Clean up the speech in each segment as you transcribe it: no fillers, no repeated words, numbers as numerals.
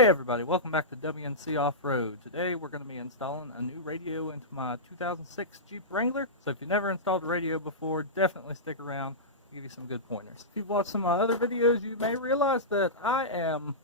Hey everybody, welcome back to WNC Off-Road. Today we're going to be installing a new radio into my 2006 Jeep Wrangler. So if you've never installed a radio before, definitely stick around. I'll give you some good pointers. If you've watched some of my other videos, you may realize that I am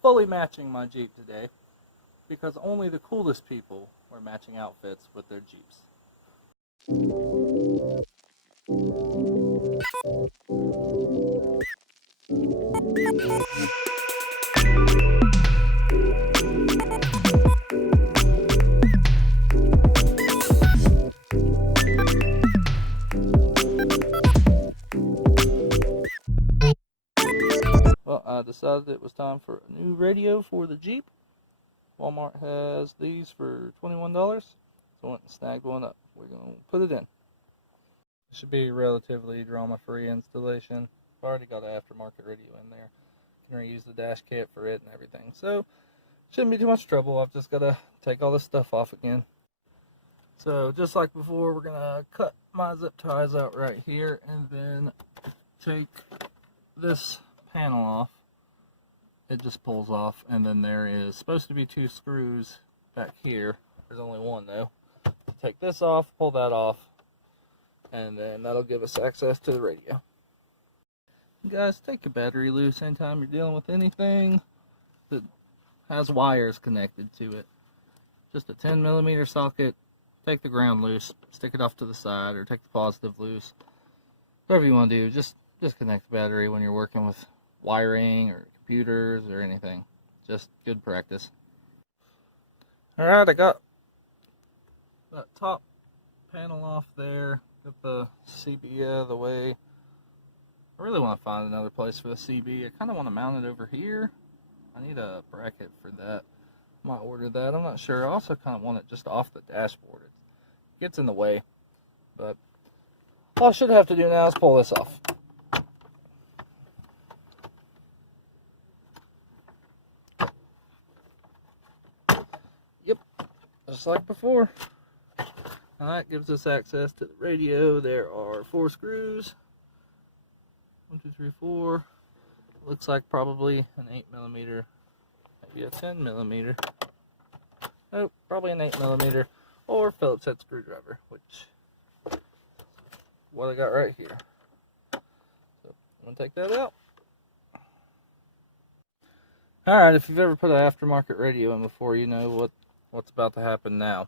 fully matching my Jeep today because only the coolest people wear matching outfits with their Jeeps. Well, I decided it was time for a new radio for the Jeep. Walmart has these for $21, so I went and snagged one up. We're going to put it in. It should be a relatively drama-free installation. I've already got an aftermarket radio in there. Can reuse the dash kit for it and everything, so shouldn't be too much trouble. I've just got to take all this stuff off again. So just like before, we're going to cut my zip ties out right here and then take this panel off. It just pulls off, and then there is supposed to be 2 screws back here. There's only one though. Take this off, pull that off, and then that'll give us access to the radio. Guys, take your battery loose anytime you're dealing with anything that has wires connected to it. Just a 10mm socket. Take the ground loose, stick it off to the side, or take the positive loose. Whatever you want to do, just connect the battery when you're working with wiring or computers or anything. Just good practice. Alright, I got that top panel off there. Got the CB out of the way. I really want to find another place for the CB. I kind of want to mount it over here. I need a bracket for that. Might order that. I'm not sure. I also kind of want it just off the dashboard. It gets in the way. But all I should have to do now is pull this off. Yep, just like before. Now that gives us access to the radio. There are 4 screws. 1, 2, 3, 4. Looks like probably an 8mm, maybe a 10mm. Oh, probably an 8mm or Phillips head screwdriver, which is what I got right here. So I'm gonna take that out. Alright, if you've ever put an aftermarket radio in before, you know what's about to happen now.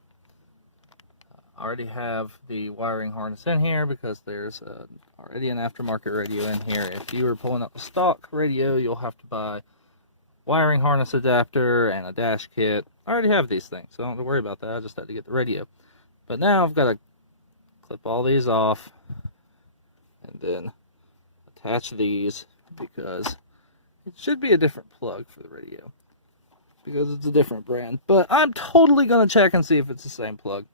I already have the wiring harness in here because there's already an aftermarket radio in here. If you were pulling up a stock radio, you'll have to buy wiring harness adapter and a dash kit. I already have these things, so I don't have to worry about that. I just had to get the radio. But now I've got to clip all these off and then attach these because it should be a different plug for the radio because it's a different brand. But I'm totally going to check and see if it's the same plug.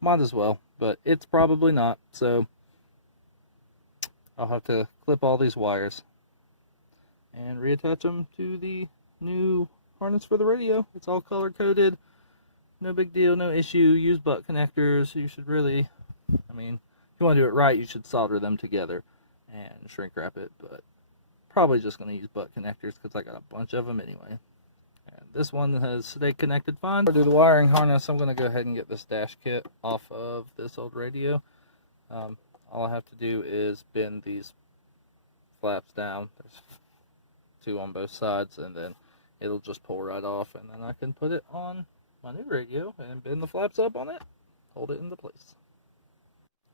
Might as well, but it's probably not, so I'll have to clip all these wires and reattach them to the new harness for the radio. It's all color-coded, no big deal, no issue. Use butt connectors. You should really, I mean, if you want to do it right, you should solder them together and shrink wrap it, but probably just going to use butt connectors because I got a bunch of them anyway. And this one has stayed connected fine. To do the wiring harness, I'm going to go ahead and get this dash kit off of this old radio. All I have to do is bend these flaps down. There's 2 on both sides, and then it'll just pull right off, and then I can put it on my new radio and bend the flaps up on it, hold it into place.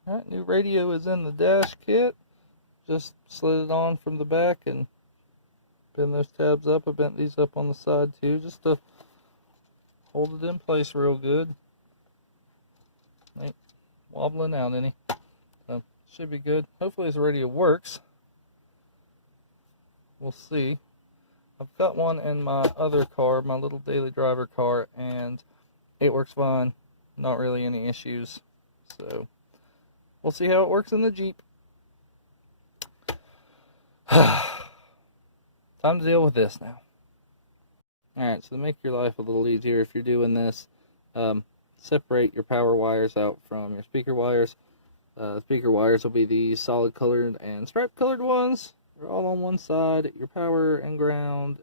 Alright, new radio is in the dash kit. Just slid it on from the back and bend those tabs up. I bent these up on the side too, just to hold it in place real good. Ain't wobbling out any. So, should be good. Hopefully this radio works. We'll see. I've got one in my other car, my little daily driver car, and it works fine. Not really any issues. So, we'll see how it works in the Jeep. Time to deal with this now. Alright, so to make your life a little easier if you're doing this, separate your power wires out from your speaker wires. Speaker wires will be the solid colored and striped colored ones. They're all on one side, your power and ground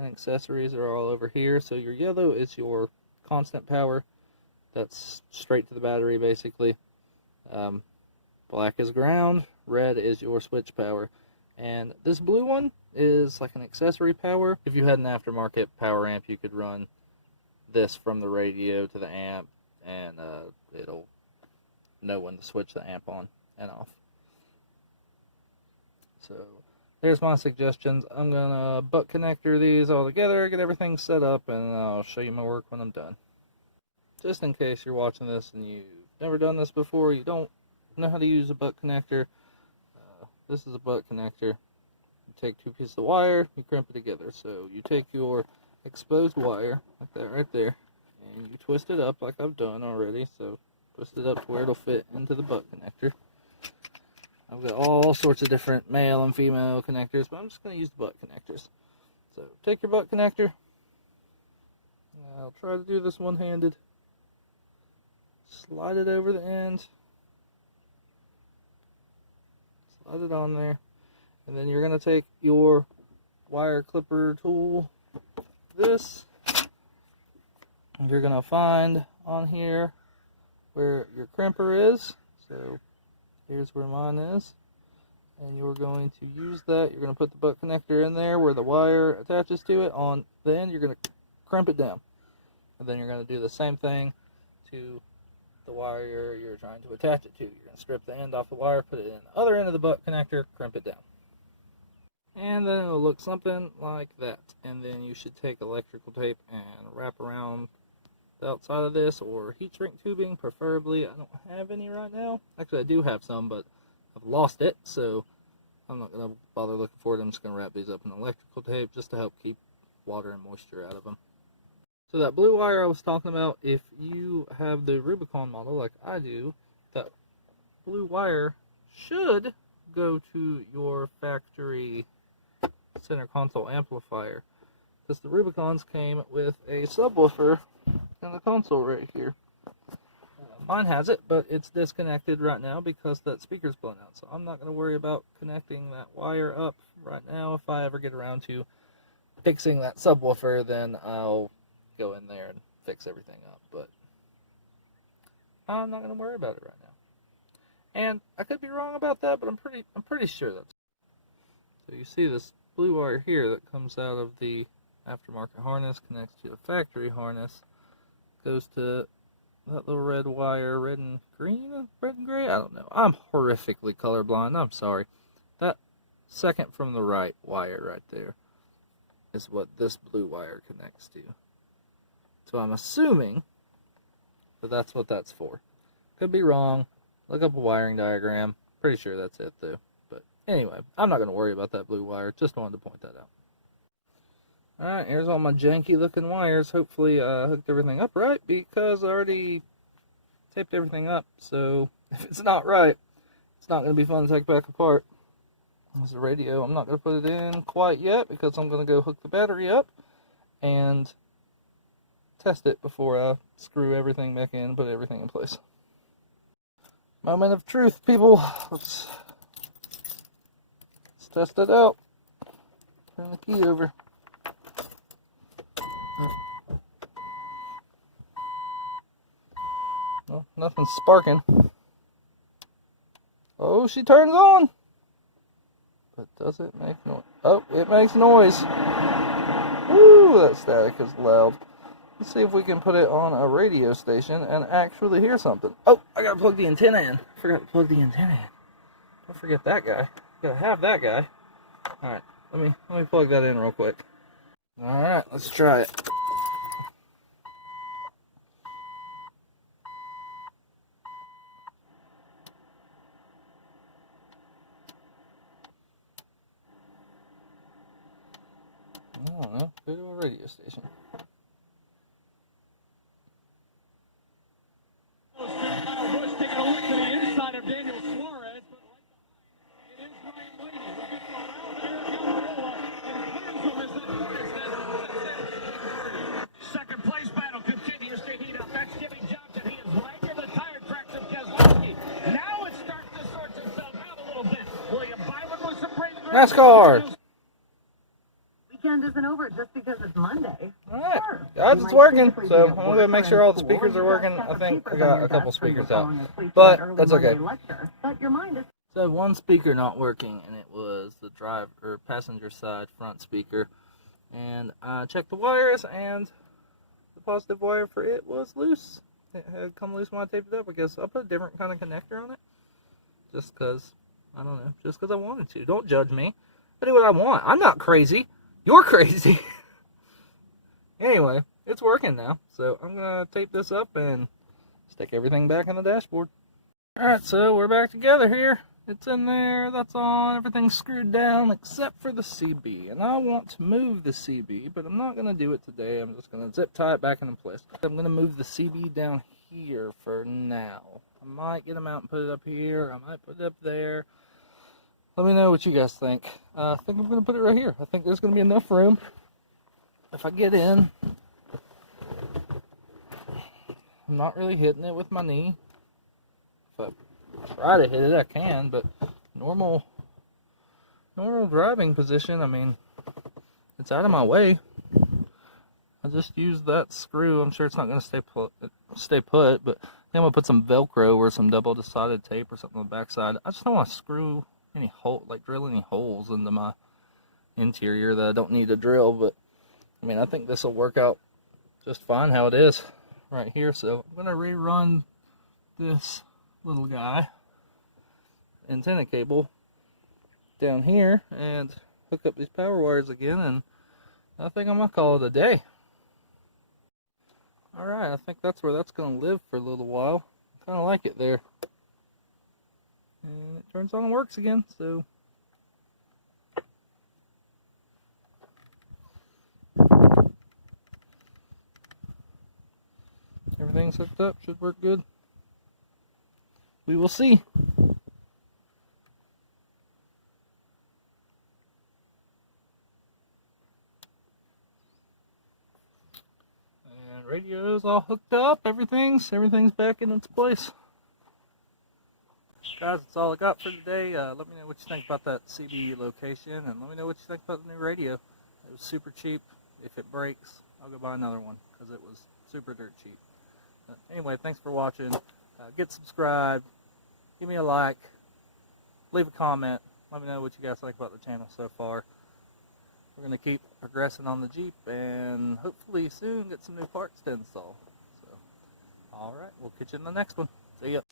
and accessories are all over here. So your yellow is your constant power. That's straight to the battery, basically. Black is ground, red is your switch power. And this blue one is like an accessory power. If you had an aftermarket power amp, you could run this from the radio to the amp, and it'll know when to switch the amp on and off. So there's my suggestions. I'm gonna butt connector these all together, get everything set up, and I'll show you my work when I'm done. Just in case you're watching this and you've never done this before, you don't know how to use a butt connector, this is a butt connector. You take two pieces of wire, you crimp it together. So you take your exposed wire, like that right there, and you twist it up like I've done already. So twist it up to where it'll fit into the butt connector. I've got all sorts of different male and female connectors, but I'm just going to use the butt connectors. So take your butt connector. I'll try to do this one-handed. Slide it over the end. Slide it on there. And then you're going to take your wire clipper tool, this, and you're going to find on here where your crimper is. So here's where mine is. And you're going to use that. You're going to put the butt connector in there where the wire attaches to it. On the end, you're going to crimp it down. And then you're going to do the same thing to the wire you're trying to attach it to. You're going to strip the end off the wire, put it in the other end of the butt connector, crimp it down. And then it'll look something like that. And then you should take electrical tape and wrap around the outside of this, or heat shrink tubing preferably. I don't have any right now. Actually, I do have some, but I've lost it, so I'm not going to bother looking for it. I'm just going to wrap these up in electrical tape just to help keep water and moisture out of them. So that blue wire I was talking about, if you have the Rubicon model like I do, that blue wire should go to your factory center console amplifier, because the Rubicons came with a subwoofer in the console right here. Mine has it, but it's disconnected right now because that speaker's blown out. So I'm not going to worry about connecting that wire up right now. If I ever get around to fixing that subwoofer, then I'll go in there and fix everything up. But I'm not going to worry about it right now. And I could be wrong about that, but I'm pretty sure that's. So you see this blue wire here that comes out of the aftermarket harness, connects to the factory harness, goes to that little red wire, red and green, red and gray, I don't know. I'm horrifically colorblind, I'm sorry. That second from the right wire right there is what this blue wire connects to. So I'm assuming that that's what that's for. Could be wrong. Look up a wiring diagram. Pretty sure that's it though. But anyway, I'm not going to worry about that blue wire. Just wanted to point that out. Alright, here's all my janky looking wires. Hopefully I hooked everything up right, because I already taped everything up. So if it's not right, it's not going to be fun to take back apart. There's the radio. I'm not going to put it in quite yet because I'm going to go hook the battery up and test it before I screw everything back in and put everything in place. Moment of truth, people. Let's test it out. Turn the key over. Well, nothing's sparking. Oh, she turns on. But does it make noise? Oh, it makes noise. Woo, that static is loud. Let's see if we can put it on a radio station and actually hear something. Oh, I gotta plug the antenna in. Forgot to plug the antenna in. Don't forget that guy. Gotta have that guy. Alright, let me plug that in real quick. Alright, let's try it. I don't know, go to a radio station. Second place battle continues to heat up. That's Jimmy Johnson. He is right in the tire tracks of Keselowski. Now it starts to sort itself out a little bit. William Byron with some great NASCAR! Weekend isn't over just because Alright, guys, it's working. So I'm going to make sure all the speakers are working. I think I got a couple speakers out, but that's okay. So one speaker not working, and it was the driver or passenger side front speaker. And I checked the wires, and the positive wire for it was loose. It had come loose when I taped it up. I guess I'll put a different kind of connector on it, just because, I don't know, just because I wanted to. Don't judge me. I do what I want. I'm not crazy. You're crazy. Anyway, it's working now. So I'm going to tape this up and stick everything back on the dashboard. Alright, so we're back together here. It's in there, that's on, everything's screwed down except for the CB. And I want to move the CB, but I'm not going to do it today. I'm just going to zip tie it back into place. I'm going to move the CB down here for now. I might get them out and put it up here. I might put it up there. Let me know what you guys think. I think I'm going to put it right here. I think there's going to be enough room. If I get in, I'm not really hitting it with my knee. If I try to hit it, I can, but normal driving position, I mean, it's out of my way. I just used that screw. I'm sure it's not going to stay put, but then I'm going to put some Velcro or some double-sided tape or something on the backside. I just don't want to screw any hole, like drill any holes into my interior that I don't need to drill, but I mean, I think this will work out just fine how it is right here. So I'm going to rerun this little guy, antenna cable, down here and hook up these power wires again, and I think I'm going to call it a day. Alright, I think that's where that's going to live for a little while. I kind of like it there. And it turns on and works again, so everything's hooked up, should work good. We will see. And radio's all hooked up, everything's back in its place. Guys, that's all I got for today. Let me know what you think about that CB location, and let me know what you think about the new radio. It was super cheap. If it breaks, I'll go buy another one, because it was super dirt cheap. Anyway, thanks for watching. Get subscribed, give me a like, leave a comment, let me know what you guys think about the channel so far. We're going to keep progressing on the Jeep, and hopefully soon get some new parts to install. So, alright, we'll catch you in the next one. See ya.